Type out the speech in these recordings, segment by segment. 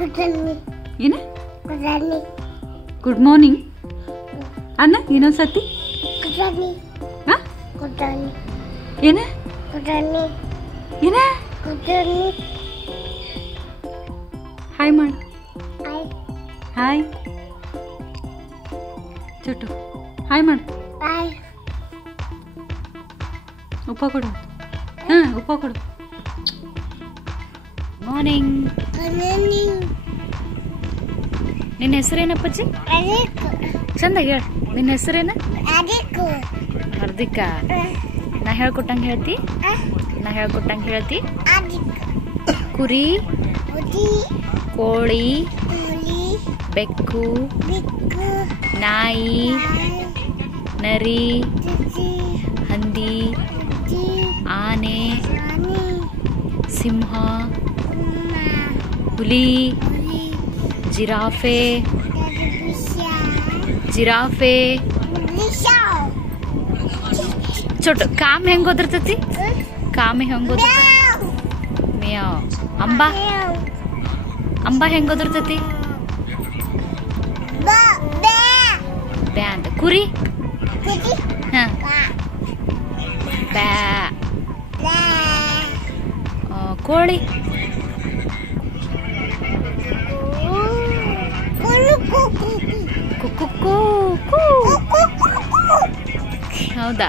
ಏನ good morning ಅನ್ನ ಇನ್ನೊಂದ್ಸತಿ ಏನ ಏನ ಹಾಯ್ ಮಾಡು ಹಾಯ್ ಚೋಟು ಹಾಯ್ ಮಾಡು ಉಪ್ಪ ಕೊಡು ಉಪ್ಪ ಕೊಡು ಮಾರ್ನಿಂಗ್ ನಿನ್ನ ಹೆಸರೇನಪ್ಪಚ್ಚಿ ಚಂದ ಹೇಳ ನಿನ್ನ ಹೆಸರೇನ ಹಾರ್ದಿಕ ನಾ ಹೇಳ್ಕೊಟ್ಟಂಗೆ ಹೇಳ್ತಿ ನಾ ಹೇಳ್ಕೊಟ್ಟಂಗೆ ಹೇಳ್ತಿ ಕುರಿ ಕೋಳಿ ಬೆಕ್ಕು ನಾಯಿ ನರಿ ಹಂದಿ ಆನೆ ಸಿಂಹ ಹುಲಿ ಜಿರಾಫೆ ಜಿರಾಫೆ ಚೋಟ ಕಾಮ್ ಹೆಂಗ್ ಓದಿರ್ತತಿ ಕಾಮೆ ಹೆಂಗ್ ಮಿಯಾವ್ ಅಂಬಾ ಅಂಬಾ ಹೆಂಗ್ ಓದಿರ್ತತಿ ಬ್ಯಾ ಅಂತ ಕುರಿ ಹ ಬ್ಯಾ ಕೋಳಿ ಹೌದಾ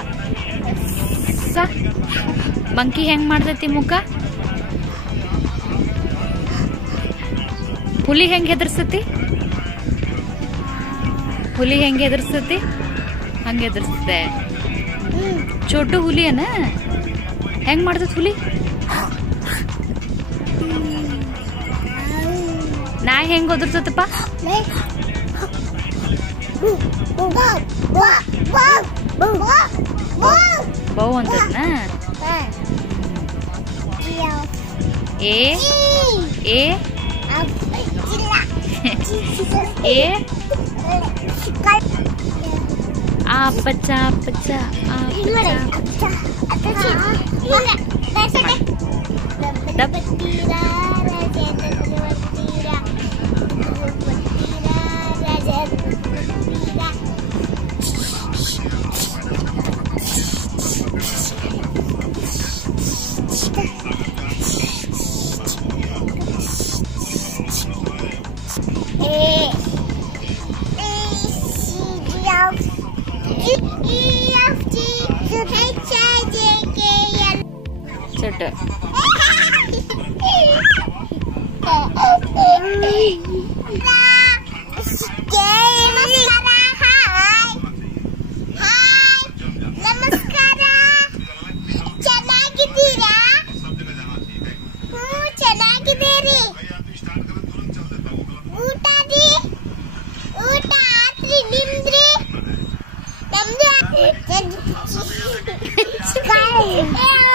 ಮಂಕಿ ಹೆಂಗ್ ಮಾಡ್ತೈತಿ ಮುಖ ಹುಲಿ ಹೆಂಗ್ ಹೆದರ್ಸತಿ ಹುಲಿ ಹೆಂಗ್ ಹೆದರ್ಸತಿ ಹಂಗ ಹೆದರ್ಸತೆ ಚೋಟು ಹುಲಿಯನ ಹೆಂಗ್ ಮಾಡ್ತೈತಿ ಹುಲಿ ನಾಯಿ ಹೆಂಗ್ ಓದಿರ್ತತಪ್ಪ ಬೌ ಅಂತದ್ನ ಏ ಏ ಏ ಆಪಚ್ಚ ಆಪಚ್ಚ ಡಬ್ ಚಟ Sky.